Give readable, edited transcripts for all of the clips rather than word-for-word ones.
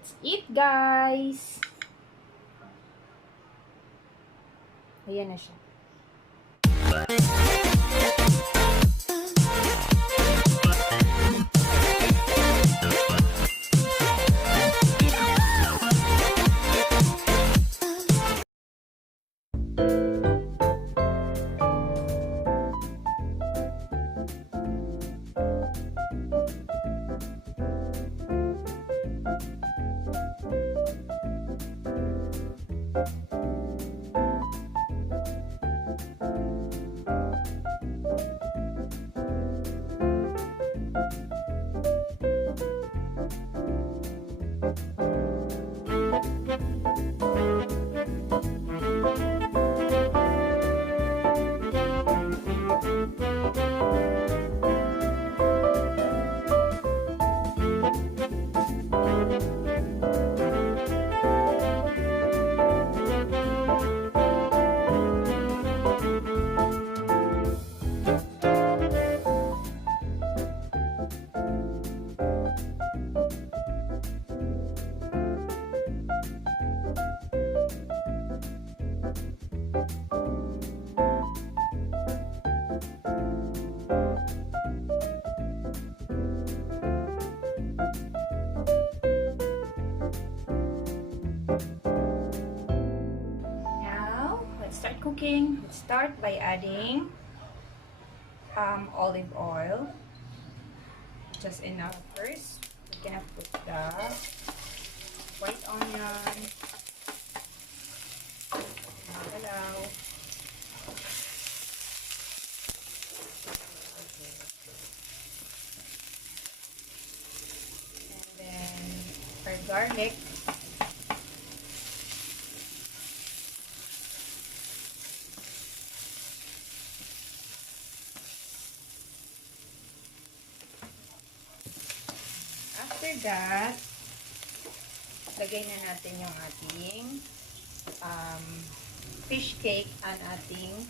Let's eat, guys! Ayan na siya. Start cooking. Let's start by adding olive oil. Just enough first. We're gonna put the white onion. Magalaw. And then our garlic. After that, lagay na natin yung ating fish cake and ating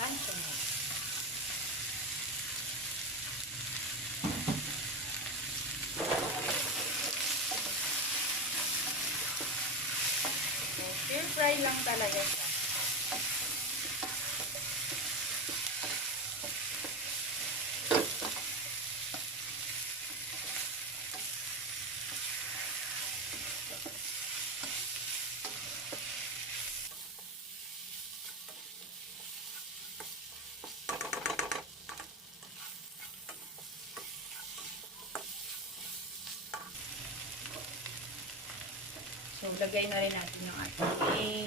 luncheon meat. So, stir fry lang talaga siya. So, lagay na rin natin yung ating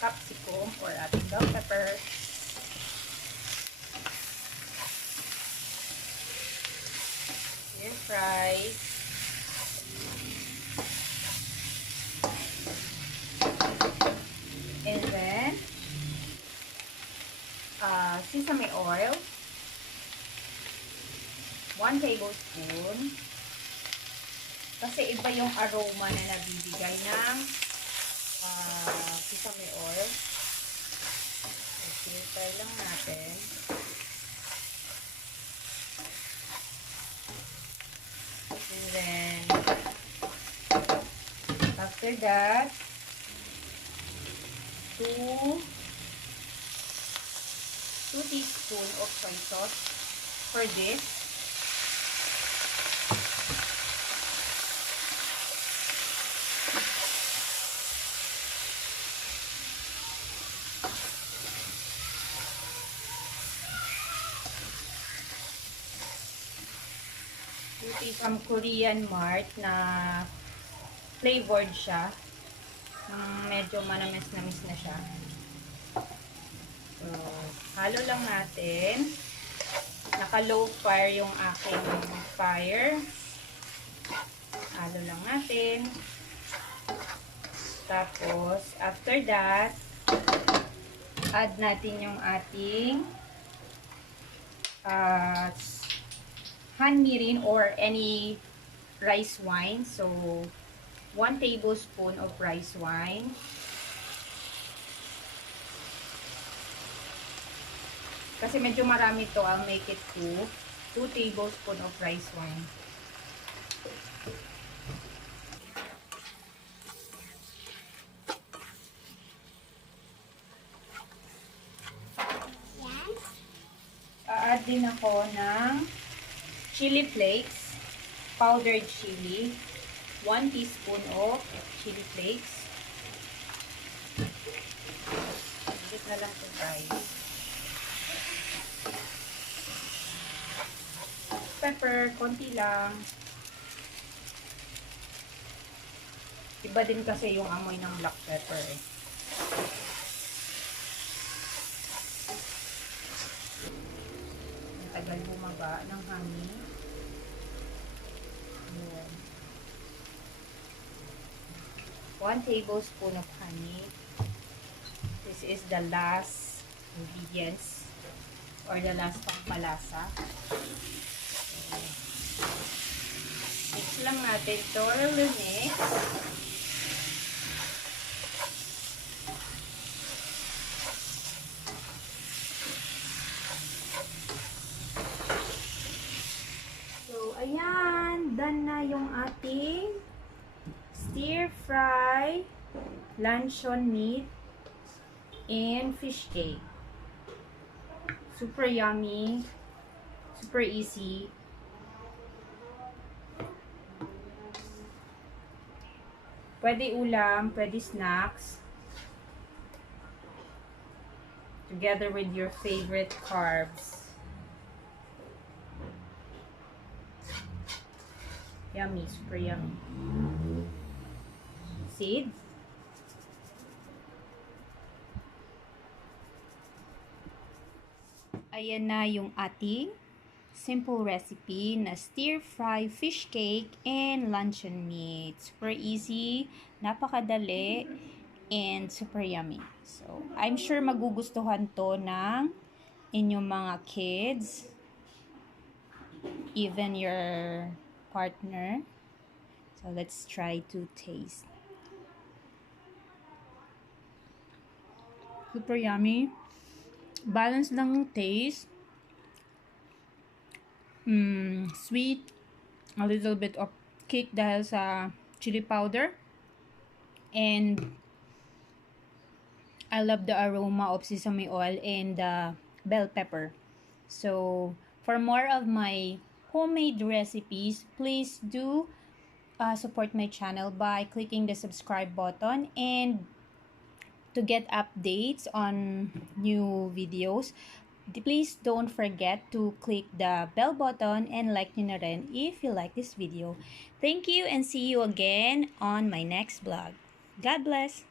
capsicum or ating bell pepper. Stir fry. And then, sesame oil. 1 tablespoon. Kasi iba yung aroma na nabibigay ng sesame oil. Filter lang natin. And then, after that, 2 teaspoons of soy sauce for this. From Korean Mart na flavored siya. Medyo manamis-namis na siya. So, halo lang natin. Naka-low fire yung aking fire. Halo lang natin. Tapos, after that, add natin yung ating hand mirin or any rice wine. So, 1 tablespoon of rice wine. Kasi medyo marami to, I'll make it 2 tablespoon of rice wine. mag-add din ako ng chili flakes, powdered chili, 1 teaspoon of chili flakes. Higit na lang ito, guys. Pepper, konti lang. Iba din kasi yung amoy ng black pepper eh. Ang tagal bumaba ng honey. Ayan. 1 tablespoon of honey. This is the last ingredients or the last pangmalasa. Mix lang natin thoroughly mix. So, ayan. Done na yung ating stir-fry luncheon meat and fish cake. Super yummy. Super easy. Pwede ulam, pwede snacks. Together with your favorite carbs. Yummy, super yummy. Seeds. Ayan na yung ating simple recipe na stir-fry fish cake and luncheon meat. Super easy, napakadali, and super yummy. So, I'm sure magugustuhan to ng inyong mga kids, even your partner. So, let's try to taste. Super yummy. Balance lang yung taste. Sweet. A little bit of kick dahil sa chili powder. And I love the aroma of sesame oil and the bell pepper. So, for more of my homemade recipes, please do support my channel by clicking the subscribe button, and to get updates on new videos, please don't forget to click the bell button and like nyo na rin if you like this video. Thank you and see you again on my next vlog. God bless!